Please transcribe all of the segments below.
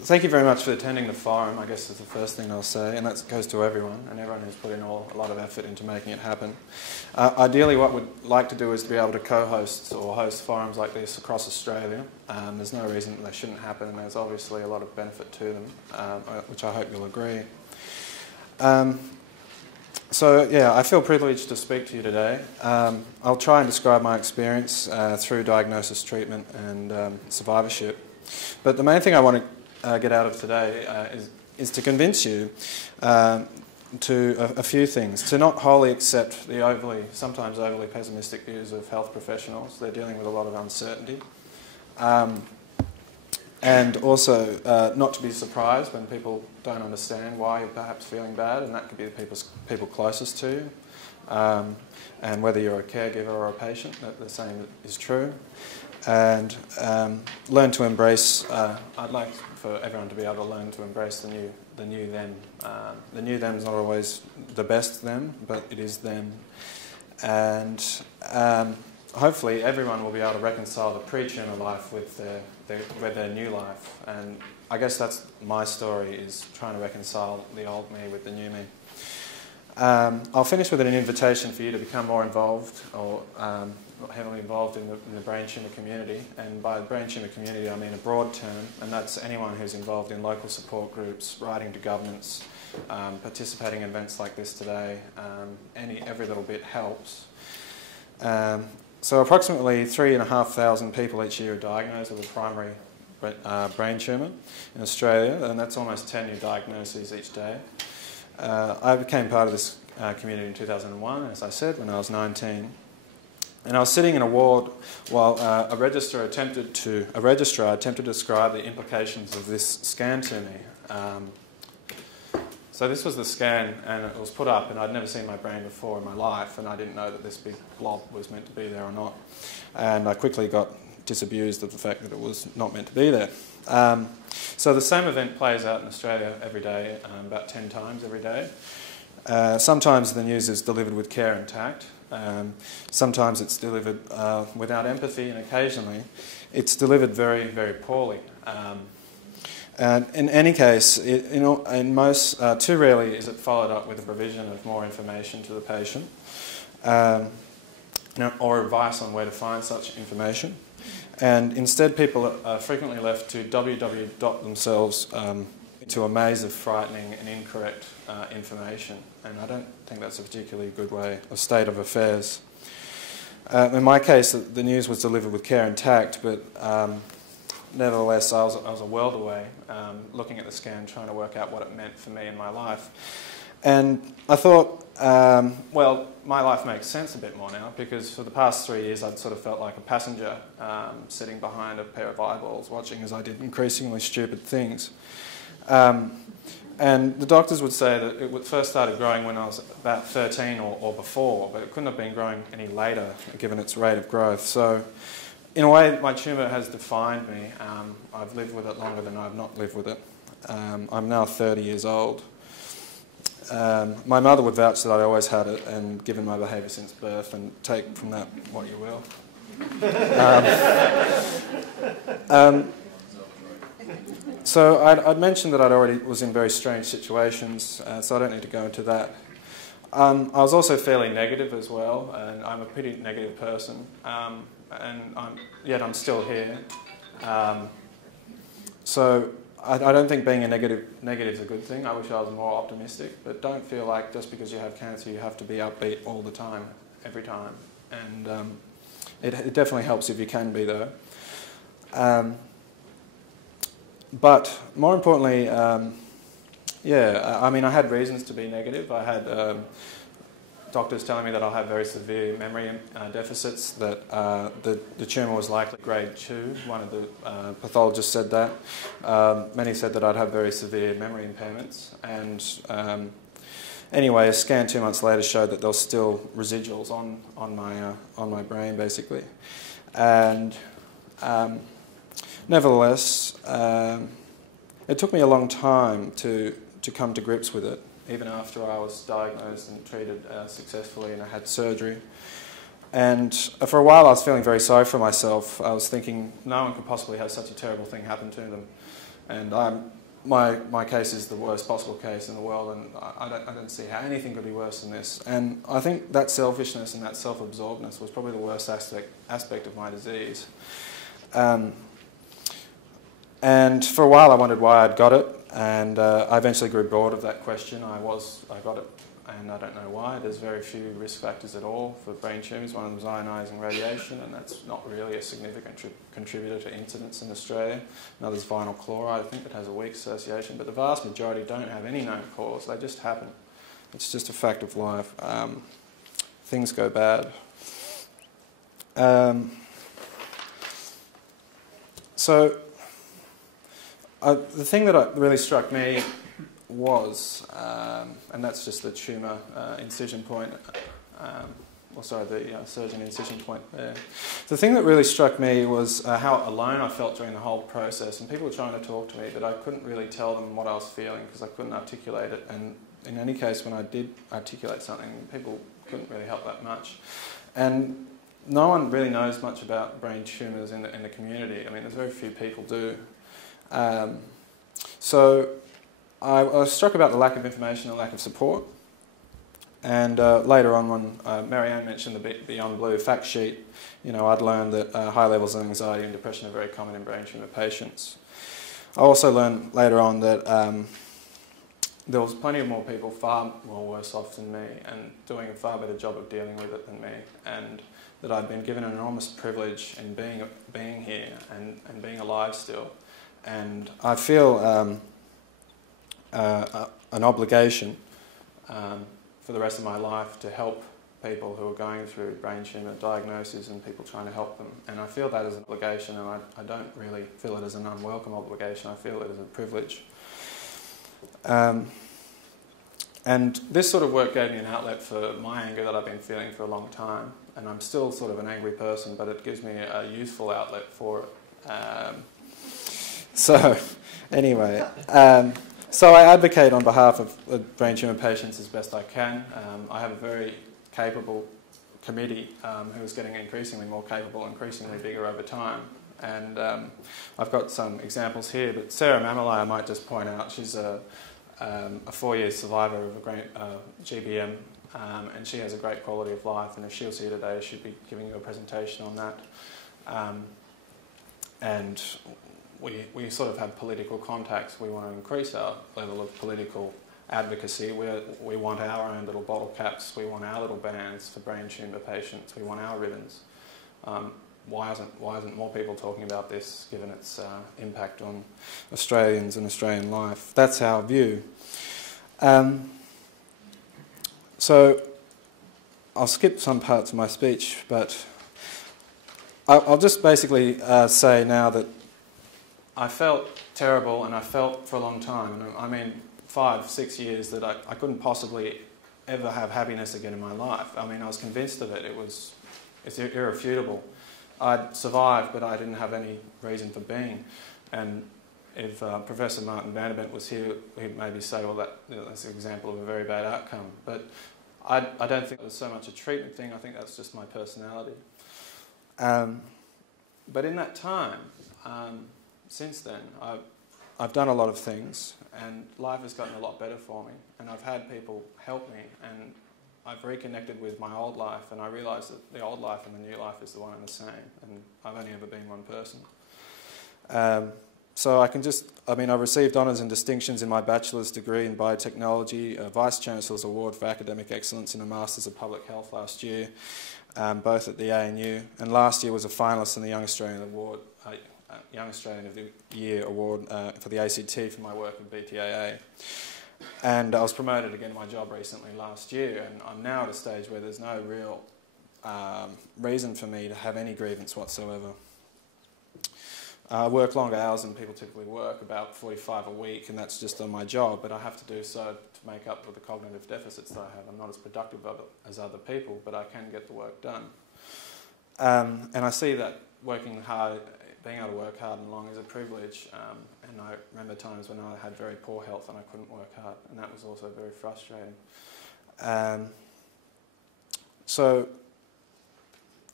thank you very much for attending the forum, I guess is the first thing I'll say, and that goes to everyone, and everyone who's put in a lot of effort into making it happen. Ideally, what we'd like to do is to be able to co-host or host forums like this across Australia. There's no reason that they shouldn't happen, and there's obviously a lot of benefit to them, which I hope you'll agree. So yeah, I feel privileged to speak to you today. I'll try and describe my experience through diagnosis, treatment and survivorship. But the main thing I want to get out of today is to convince you to a few things. To not wholly accept the sometimes overly pessimistic views of health professionals. They're dealing with a lot of uncertainty. And also not to be surprised when people don't understand why you're perhaps feeling bad, and that could be the people closest to you. And whether you're a caregiver or a patient, the same is true. And learn to embrace, I'd like for everyone to be able to learn to embrace the new them. The new them's not always the best them, but it is them. And hopefully everyone will be able to reconcile the pre-tumour life with their new life. And I guess that's my story, is trying to reconcile the old me with the new me. I'll finish with an invitation for you to become more involved or heavily involved in the brain tumour community. And by brain tumour community I mean a broad term, and that's anyone who's involved in local support groups, writing to governments, participating in events like this today. Every little bit helps. So approximately 3,500 people each year are diagnosed with a primary brain tumour in Australia, and that's almost 10 new diagnoses each day. I became part of this community in 2001, as I said, when I was 19. And I was sitting in a ward while a registrar attempted to describe the implications of this scan to me. So this was the scan, and it was put up, and I'd never seen my brain before in my life, and I didn't know that this big blob was meant to be there or not. And I quickly got disabused of the fact that it was not meant to be there. So the same event plays out in Australia every day, about 10 times every day. Sometimes the news is delivered with care and tact. Sometimes it's delivered without empathy, and occasionally it's delivered very, very poorly. And in any case, too rarely is it followed up with a provision of more information to the patient or advice on where to find such information. And instead, people are frequently left to themselves into a maze of frightening and incorrect information. And I don't think that's a particularly good state of affairs. In my case, the news was delivered with care and tact, but nevertheless, I was a world away, looking at the scan, trying to work out what it meant for me in my life. And I thought, well, my life makes sense a bit more now, because for the past 3 years I'd sort of felt like a passenger sitting behind a pair of eyeballs, watching as I did increasingly stupid things. And the doctors would say that it first started growing when I was about 13 or before, but it couldn't have been growing any later, given its rate of growth. So in a way, my tumour has defined me. I've lived with it longer than I've not lived with it. I'm now 30 years old. My mother would vouch that I'd always had it, and given my behaviour since birth, and take from that what you will. So I'd mentioned that I'd already was in very strange situations, so I don't need to go into that. I was also fairly negative as well, and I'm a pretty negative person, yet I'm still here. So I don't think being a negative is a good thing. I wish I was more optimistic, but don't feel like just because you have cancer you have to be upbeat all the time, every time. And it definitely helps if you can be, though. But more importantly, I mean, I had reasons to be negative. I had doctors telling me that I'll have very severe memory deficits, that the tumour was likely grade 2. One of the pathologists said that. Many said that I'd have very severe memory impairments. And anyway, a scan 2 months later showed that there were still residuals on my brain, basically. And nevertheless, it took me a long time to come to grips with it, even after I was diagnosed and treated successfully and I had surgery. And for a while I was feeling very sorry for myself. I was thinking no one could possibly have such a terrible thing happen to them. And my case is the worst possible case in the world, and I don't see how anything could be worse than this. And I think that selfishness and that self-absorbedness was probably the worst aspect of my disease. And for a while I wondered why I'd got it, and I eventually grew bored of that question. I got it, and I don't know why. There's very few risk factors at all for brain tumours. One of them is ionising radiation, and that's not really a significant contributor to incidence in Australia. Another is vinyl chloride, I think, that has a weak association, but the vast majority don't have any known cause. They just happen. It's just a fact of life. Things go bad. The thing that really struck me was, and that's just the tumour incision point, the surgeon incision point there. The thing that really struck me was how alone I felt during the whole process, and people were trying to talk to me, but I couldn't really tell them what I was feeling because I couldn't articulate it, and in any case when I did articulate something, people couldn't really help that much. And no one really knows much about brain tumours in the community. I mean, there's very few people do. So I was struck about the lack of information and lack of support. And later on, when Marianne mentioned the Beyond Blue fact sheet, I'd learned that high levels of anxiety and depression are very common in brain tumour patients. I also learned later on that there was plenty of more people far more worse off than me and doing a far better job of dealing with it than me, and that I'd been given an enormous privilege in being here and being alive still. And I feel an obligation for the rest of my life to help people who are going through brain tumour diagnoses and people trying to help them. And I feel that as an obligation, and I don't really feel it as an unwelcome obligation. I feel it as a privilege. And this sort of work gave me an outlet for my anger that I've been feeling for a long time. And I'm still sort of an angry person, but it gives me a useful outlet for it. So anyway, so I advocate on behalf of brain tumour patients as best I can. I have a very capable committee who is getting increasingly more capable, increasingly bigger over time. And I've got some examples here, but Sarah Mamalai I might just point out. She's a 4-year survivor of a great GBM, and she has a great quality of life, and if she was here today she'd be giving you a presentation on that. And we sort of have political contacts. We want to increase our level of political advocacy. We want our own little bottle caps. We want our little bands for brain tumour patients. We want our ribbons. Why isn't more people talking about this, given its impact on Australians and Australian life? That's our view. So I'll skip some parts of my speech, but I'll just basically say now that I felt terrible, and I felt for a long time, and I mean 5, 6 years, that I couldn't possibly ever have happiness again in my life. I mean, I was convinced of it. It's irrefutable. I'd survived, but I didn't have any reason for being. And if Professor Martin Vanderbilt was here, he'd maybe say, well, that's an example of a very bad outcome. But I don't think it was so much a treatment thing. I think that's just my personality. But in that time, since then, I've done a lot of things, and life has gotten a lot better for me, and I've had people help me, and I've reconnected with my old life, and I realise that the old life and the new life is the one and the same, and I've only ever been one person. So I received honours and distinctions in my bachelor's degree in biotechnology, a Vice-Chancellor's Award for Academic Excellence in a Masters of Public Health last year, both at the ANU, and last year was a finalist in the Young Australian Award, Young Australian of the Year Award for the ACT for my work in BTAA. And I was promoted again in my job recently last year, and I'm now at a stage where there's no real reason for me to have any grievance whatsoever. I work longer hours than people typically work, about 45 a week, and that's just on my job, but I have to do so to make up for the cognitive deficits that I have. I'm not as productive as other people, but I can get the work done. And I see that working hard, being able to work hard and long is a privilege, and I remember times when I had very poor health and I couldn't work hard, and that was also very frustrating. So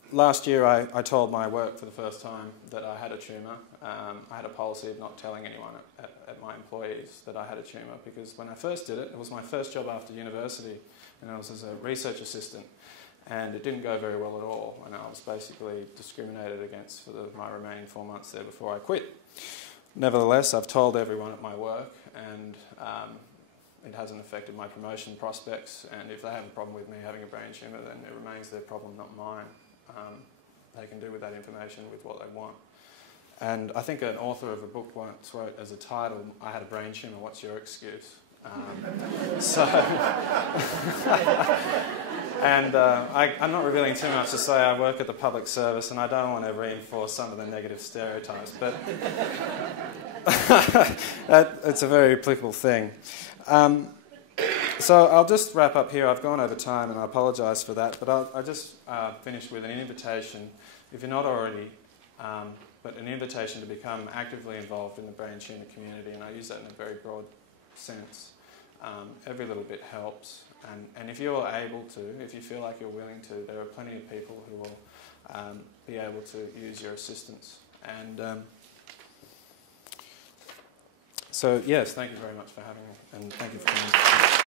last year I told my work for the first time that I had a tumour. I had a policy of not telling anyone at my employees that I had a tumour, because when I first did it, it was my first job after university, and I was as a research assistant, and it didn't go very well at all, and I was basically discriminated against for my remaining 4 months there before I quit. Nevertheless, I've told everyone at my work, and it hasn't affected my promotion prospects, and if they have a problem with me having a brain tumour, then it remains their problem, not mine. They can do with that information with what they want. And I think an author of a book once wrote as a title, "I had a brain tumour, what's your excuse?" And I'm not revealing too much to say I work at the public service, and I don't want to reinforce some of the negative stereotypes, but it's a very applicable thing. So I'll just wrap up here. I've gone over time, and I apologise for that, but I'll just finish with an invitation, if you're not already, but an invitation to become actively involved in the brain tumour community, and I use that in a very broad sense. Every little bit helps, and if you're able to, if you feel like you're willing to, there are plenty of people who will be able to use your assistance. And so yes, thank you very much for having me, and thank you for coming.